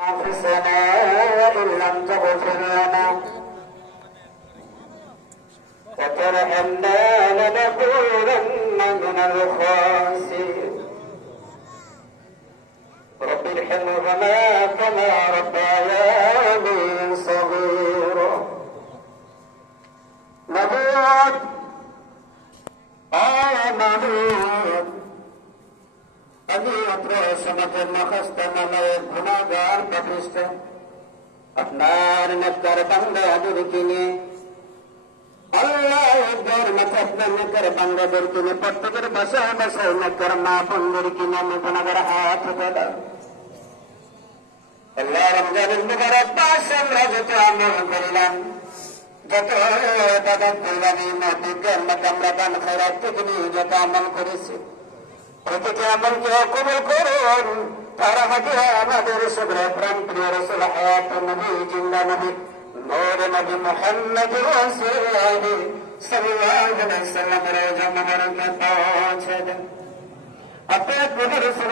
أنفسنا وإن لم تغفر لنا وترحمنا لنكونن من الخاسرين رب ارحمهما كما ربياني صغيرا نبوت آمنوا আমি অত্র সমাজের মখস্তমালয়ের গুণাগার প্রতিষ্ঠ আপনার নেকর বান্দাদেরকে নিয়ে আল্লাহর মাঝে আপনার নেকর বান্দাদেরকে নিয়ে প্রত্যেকের বাসায় বাসায় নেকর মা বোনদেরকে নিয়ে আমি গুণাগার হাত তোলা আল্লাহ রমজানের মুবারক মাস আমরা যত আমল করিলাম যত ইবাদত করলাম মত আমরা দান খয়রাত থেকে যত আমল করেছি প্রতিটি আমলকে কবুল করুন তার মাঝে আমাদের সবরে প্রাণ প্রিয় রাসূল হায়াত নবী জিন্দা নবী নূর নবী মুহাম্মদ রাসূলুল্লাহ সাল্লাল্লাহু আলাইহি ওয়াসাল্লামের জামানার পৌঁছে দেন আপনার প্রভু রাসূল